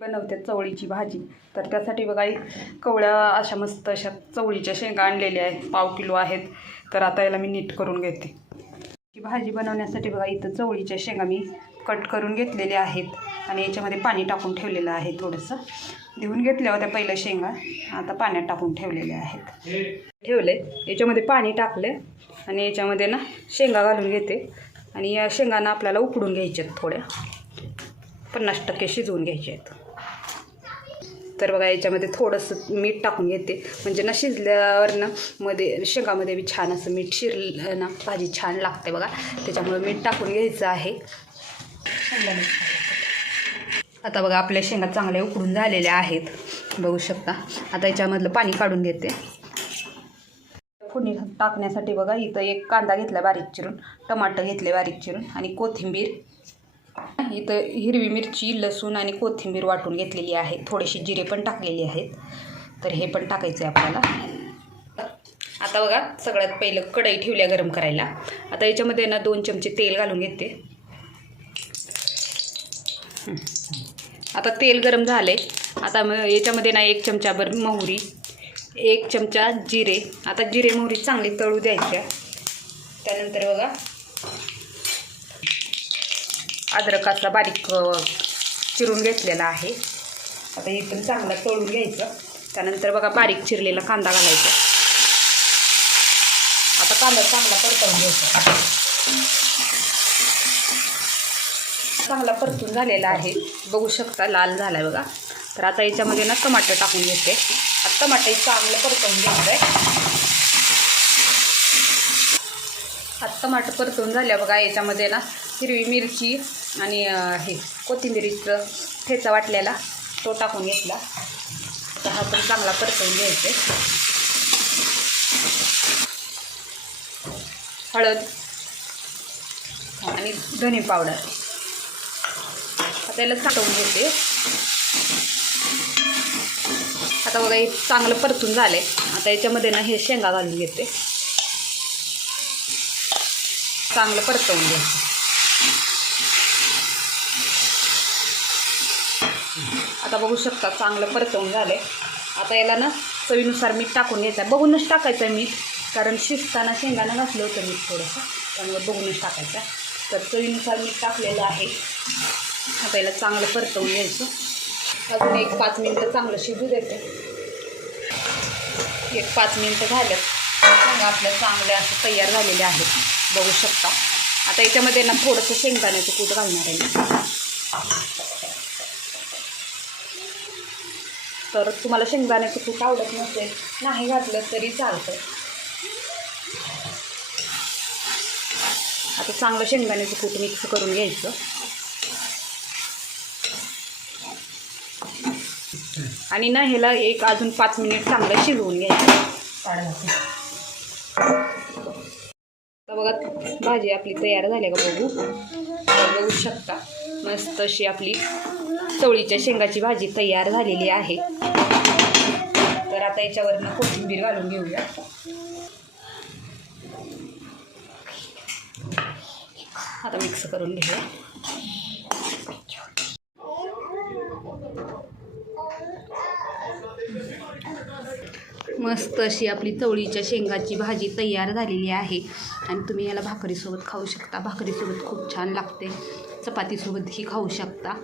बनवते चवळीची भाजी. तर त्यासाठी बघा एक कवळ्या अशा मस्त अशा चवळीच्या शेंगा आणलेल्या आहेत. पाव किलो आहेत. तर आता याला मी नीट करून घेते. ही भाजी बनवण्यासाठी बघा इथं चवळीच्या शेंगा मी कट करून घेतलेल्या आहेत. आणि याच्यामध्ये पाणी टाकून ठेवलेलं आहे थोडंसं. देऊन घेतल्या होत्या पहिल्या शेंगा. आता पाण्यात टाकून ठेवलेल्या आहेत. ठेवले याच्यामध्ये पाणी टाकले आणि याच्यामध्ये ना शेंगा घालून घेते. आणि या शेंगांना आपल्याला उकडून घ्यायच्या आहेत थोड्या. पन्नास टक्के शिजवून घ्यायचे आहेत तर बघा याच्यामध्ये थोडंसं मीठ टाकून घेते. म्हणजे ना शिजल्यावर ना मध्ये शेंगामध्ये बी छान असं मीठ शिरलं ना भाजी छान लागते बघा. त्याच्यामुळे मीठ टाकून घ्यायचं आहे. आता बघा आपल्या शेंगा चांगल्या उकडून झालेल्या आहेत. बघू शकता. आता याच्यामधलं पाणी काढून घेते. फोडणी टाकण्यासाठी बघा इथं एक कांदा घेतला बारीक चिरून टमाटर घेतले बारीक चिरून आणि कोथिंबीर. इथं हिरवी मिरची लसूण आणि कोथिंबीर वाटून घेतलेली आहे. थोडेसे जिरे पण टाकलेले आहेत. तर हे पण टाकायचं आहे आपल्याला. आता बघा सगळ्यात पहिलं कढई ठेवल्या गरम करायला. आता याच्यामध्ये ना दोन चमचे तेल घालून घेते. आता तेल गरम झाले आता मग याच्यामध्ये ना एक चमचाभर मोहरी एक चमचा जिरे. आता जिरे मोहरी चांगली तळू द्यायच्या. त्यानंतर बघा अद्रकाचा बारीक चिरून घेतलेला आहे. आता इथून चांगला तळून घ्यायचं. त्यानंतर बघा बारीक चिरलेला कांदा घालायचा. आता कांदा चांगला परतवून घ्यायचा. चांगला परतून झालेला आहे. बघू शकता लाल झाला आहे बघा. तर आता याच्यामध्ये ना टमाटर टाकून घेते. आता टमाटर चांगलं परतवून घ्यायचं आहे आता टमाटर परतून झाल्या बघा याच्यामध्ये ना हिरवी मिरची आणि हे कोथिंबिरीचं ठेचा वाटलेला तो टाकून घेतला. तर हा पण चांगला परतवून घ्यायचे हळद आणि धने पावडर. आता याला साठवून घेते. आता बघा हे चांगलं परतून झालं आहे आता याच्यामध्ये ना हे शेंगा घालून घेते. चांगलं परतवून घ्यायचं आता बघू शकता चांगलं परतवून झाले आता याला ना चवीनुसार मीठ टाकून घ्यायचं आहे. बघूनच टाकायचं आहे मीठ कारण शिजताना शेंगाना घातलं होतं मीठ थोडंसं. त्यामुळे बघूनच टाकायचं तर चवीनुसार मीठ टाकलेलं आहे. आता याला चांगलं परतवून घ्यायचं. अजून एक पाच मिनटं चांगलं शिजू देते. एक पाच मिनटं झालं. शेंगा आपल्या चांगल्या असं तयार झालेले आहेत. बघू शकता. आता याच्यामध्ये ना थोडंसं शेंगदाण्याचं कूट घालणार आहे तर तुम्हाला शेंगदाण्याचं कूट आवडत नसेल नाही घातलं तरी चालतं आता चांगलं शेंगदाण्याचं कूट मिक्स करून घ्यायचं. आणि ना ह्याला एक अजून पाच मिनिट चांगलं शिजवून घ्यायचं. आता बघा भाजी आपली तयार झाली का बघू. बघू शकता मस्त अशी आपली चवळीच्या शेंगाची भाजी तयार झालेली आहे. तर आता याच्यावरनं कोथिंबीर घालून घेऊया. आता मिक्स करून घेऊया. मस्त अशी आपली चवळीच्या शेंगाची भाजी तयार झालेली आहे. आणि तुम्ही याला भाकरीसोबत खाऊ शकता. भाकरीसोबत खूप छान लागते. चपातीसोबतही खाऊ शकता.